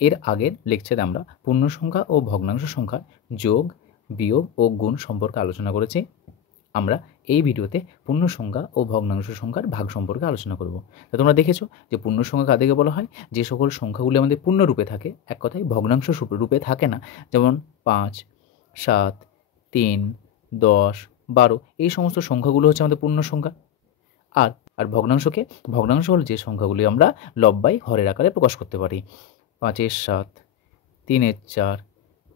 এর আগের লেকচারে আমরা পূর্ণ সংখ্যা ও ভগ্নাংশ সংখ্যার যোগ, বিয়োগ ও গুণ সম্পর্কে আলোচনা করেছি। আমরা এই ভিডিওতে পূর্ণ সংখ্যা ও ভগ্নাংশ সংখ্যার ভাগ সম্পর্কে আলোচনা করব। তা তোমরা দেখেছো যে পূর্ণ সংখ্যা কাদেরকে বলা হয়? যে সকল সংখ্যাগুলি আমাদের পূর্ণ রূপে থাকে, এক কথায় ভগ্নাংশ রূপে থাকে না, যেমন 5, 7, 3, 10, 12 এই সমস্ত সংখ্যাগুলো হচ্ছে আমাদের পূর্ণ সংখ্যা। আর আর ভগ্নাংশ হলো যে সংখ্যাগুলি আমরা লব্বাই হরের আকারে প্রকাশ করতে পারি। 5-এর 7, 3-এর 4,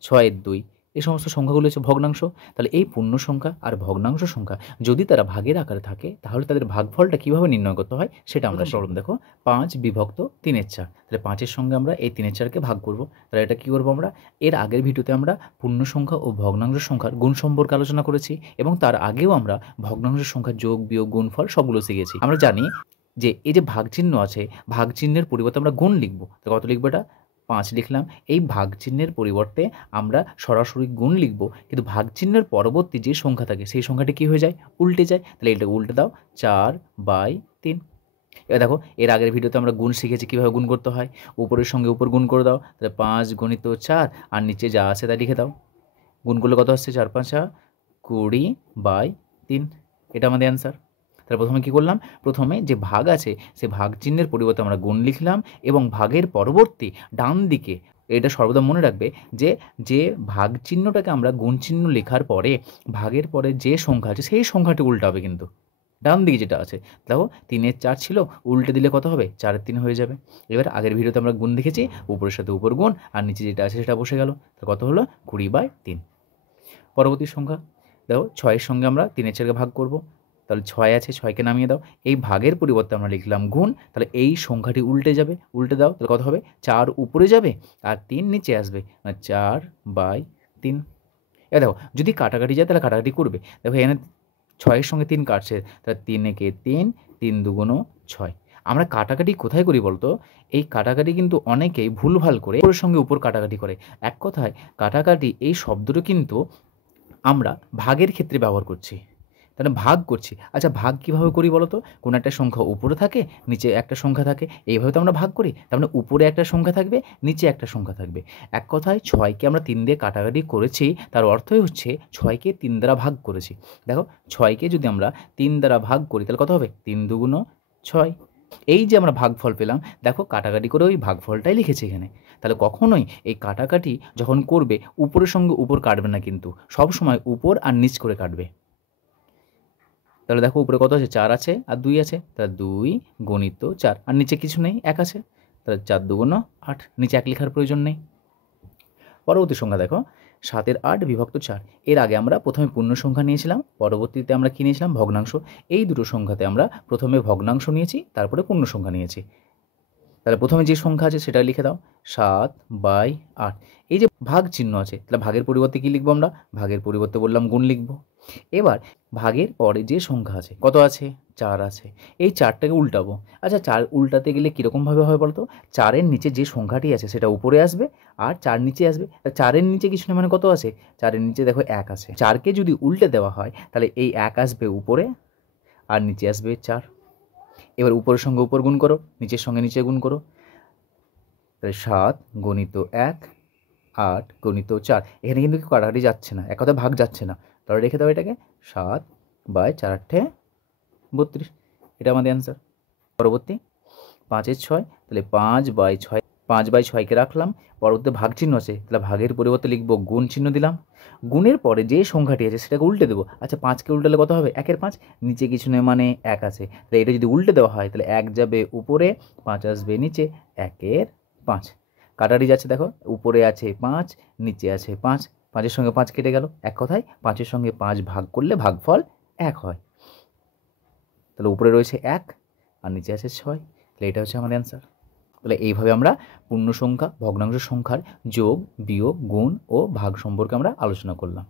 6-এর 2 এই সমস্ত সংখ্যাগুলো হচ্ছে ভগ্নাংশ। তাহলে এই পূর্ণ সংখ্যা আর ভগ্নাংশ সংখ্যা যদি তারা ভাগের আকারে থাকে তাহলে তাদের ভাগফলটা কীভাবে নির্ণয় করতে হয় সেটা আমরা প্রবলেম দেখো। 5 বিভক্ত 3-এর 4, তাহলে 5-এর সঙ্গে আমরা এই 3-এর 4কে ভাগ করব। তাহলে এটা কী করবো আমরা? এর আগের ভিডিওতে আমরা পূর্ণ সংখ্যা ও ভগ্নাংশ সংখ্যার গুণ সম্পর্কে আলোচনা করেছি এবং তার আগেও আমরা ভগ্নাংশ সংখ্যার যোগ, বিয়োগ, গুণফল সবগুলো শিখেছি। আমরা জানি যে এই যে ভাগ চিহ্ন আছে, ভাগ চিহ্নের পরিবর্তে আমরা গুণ লিখবো। তো কত লিখবো? এটা 5 লিখলাম। এই ভাগ চিহ্নের পরিবর্তে আমরা সরাসরি গুণ লিখব, কিন্তু ভাগ চিহ্নের পরবর্তী যে সংখ্যা থাকে সেই সংখ্যাটি কী হয়ে যায়? উল্টে যায়। তাহলে এটাকে উল্টে দাও, 4/3। এবার দেখো, এর আগের ভিডিওতে আমরা গুণ শিখেছি কীভাবে গুণ করতে হয়। উপরের সঙ্গে উপর গুণ করে দাও, তাহলে 5 × 4 আর নিচে যা আছে তা লিখে দাও। গুণ করলে কত আসছে? 4×5 = 20/3। এটা আমাদের অ্যান্সার। তাহলে প্রথমে কী করলাম? প্রথমে যে ভাগ আছে সে ভাগ চিহ্নের পরিবর্তে আমরা গুণ লিখলাম এবং ভাগের পরবর্তী ডান দিকে, এটা সর্বদা মনে রাখবে যে ভাগ চিহ্নটাকে আমরা গুণ চিহ্ন লেখার পরে ভাগের পরে যে সংখ্যা আছে সেই সংখ্যাটি উল্টাবে, কিন্তু ডান দিকে যেটা আছে। দেখো 3-এর 4 ছিল, উল্টে দিলে কত হবে? 4-এর 3 হয়ে যাবে। এবার আগের ভিডিওতে আমরা গুণ দেখেছি, উপরের সাথে উপর গুণ আর নিচে যেটা আছে সেটা বসে গেল। তো কত হলো? 20/3। পরবর্তী সংখ্যা দেখো, 6-এর সঙ্গে আমরা 3-এর 4কে ভাগ করব। তাহলে 6 আছে, 6কে নামিয়ে দাও। এই ভাগের পরিবর্তে আমরা লিখলাম গুণ, তাহলে এই সংখ্যাটি উল্টে যাবে। উল্টে দাও, তাহলে কত হবে? 4 উপরে যাবে আর 3 নিচে আসবে, 4/3। এবার দেখো, যদি কাটাকাটি যায় তাহলে কাটাকাটি করবে। দেখো এখানে 6-এর সঙ্গে 3 কাটছে, তাহলে 3-একে 3, 3 × 2 = 6। আমরা কাটাকাটি কোথায় করি বলতো? এই কাটাকাটি কিন্তু অনেকেই ভুলভাল করে উপরের সঙ্গে উপর কাটাকাটি করে। এক কথায় কাটাকাটি এই শব্দটা কিন্তু আমরা ভাগের ক্ষেত্রে ব্যবহার করছি, তাহলে ভাগ করছি। আচ্ছা, ভাগ কীভাবে করি বলো তো? কোনো একটা সংখ্যা উপরে থাকে, নিচে একটা সংখ্যা থাকে, এইভাবে তো আমরা ভাগ করি। তার মানে উপরে একটা সংখ্যা থাকবে, নিচে একটা সংখ্যা থাকবে। এক কথায় 6কে আমরা 3 দিয়ে কাটাকাটি করেছি, তার অর্থই হচ্ছে 6কে 3 দ্বারা ভাগ করেছি। দেখো, 6কে যদি আমরা 3 দ্বারা ভাগ করি তাহলে কত হবে? 3 × 2 = 6। এই যে আমরা ভাগফল পেলাম, দেখো কাটাকাটি করে ওই ভাগফলটাই লিখেছি এখানে। তাহলে কখনোই এই কাটাকাটি যখন করবে উপরের সঙ্গে উপর কাটবে না, কিন্তু সব সময় উপর আর নিচ করে কাটবে। তাহলে দেখো উপরে কত আছে? 4 আছে আর 2 আছে, তাহলে 2 × 4 আর নিচে কিছু নেই, 1 আছে, তাহলে 4 × 2 = 8। নিচে 1 লেখার প্রয়োজন নেই। পরবর্তী সংখ্যা দেখো, 7-এর 8 বিভক্ত 4। এর আগে আমরা প্রথমে পূর্ণ সংখ্যা নিয়েছিলাম, পরবর্তীতে আমরা কী নিয়েছিলাম? ভগ্নাংশ। এই দুটো সংখ্যাতে আমরা প্রথমে ভগ্নাংশ নিয়েছি, তারপরে পূর্ণ সংখ্যা নিয়েছি। তাহলে প্রথমে যে সংখ্যা আছে সেটা লিখে দাও, 7/8। এই যে ভাগ চিহ্ন আছে, তাহলে ভাগের পরিবর্তে কী লিখবো আমরা? ভাগের পরিবর্তে বললাম গুণ লিখব। এবার ভাগের পরে যে সংখ্যা আছে, কত আছে? 4 আছে। এই 4টাকে উল্টাবো। আচ্ছা, 4 উল্টাতে গেলে কীরকমভাবে হয় বলতো? 4-এর নিচে যে সংখ্যাটি আছে সেটা উপরে আসবে আর 4 নিচে আসবে। 4-এর নিচে কিছু না, মানে কত আছে? 4-এর নিচে দেখো 1 আছে। 4কে যদি উল্টে দেওয়া হয় তাহলে এই 1 আসবে উপরে আর নিচে আসবে 4। এবার উপরের সঙ্গে উপর গুণ করো, নিচের সঙ্গে নিচে গুণ করো, তাহলে 7 × 1 8 × 4। এখানে কিন্তু কাটাকাটি যাচ্ছে না, এক কথায় ভাগ যাচ্ছে না, তাহলে রেখে দাও এটাকে। 7/4 = 32। এটা আমাদের অ্যান্সার। পরবর্তী 5-এর 6, তাহলে 5/6, 5/6কে রাখলাম। পরবর্তী ভাগ চিহ্ন আছে, তাহলে ভাগের পরিবর্তে লিখব গুণ চিহ্ন দিলাম। গুণের পরে যে সংখ্যাটি আছে সেটাকে উল্টে দেবো। আচ্ছা, 5কে উল্টালে কত হবে? 1-এর 5, নিচে কিছু নেই মানে 1 আছে, তাহলে এটা যদি উল্টে দেওয়া হয় তাহলে 1 যাবে উপরে, 5 আসবে নিচে, 1-এর 5। কাটাকাটি যাচ্ছে, দেখো উপরে আছে 5, নিচে আছে 5, 5-এর সঙ্গে 5 কেটে গেল। এক কথায় 5-এর সঙ্গে 5 ভাগ করলে ভাগফল 1 হয়। তাহলে উপরে রয়েছে 1 আর নিচে আছে 6। তাহলে এটা হচ্ছে আমাদের অ্যান্সার। তাহলে এইভাবে আমরা পূর্ণ সংখ্যা, ভগ্নাংশ সংখ্যার যোগ, বিয়োগ, গুণ ও ভাগ সম্পর্কে আমরা আলোচনা করলাম।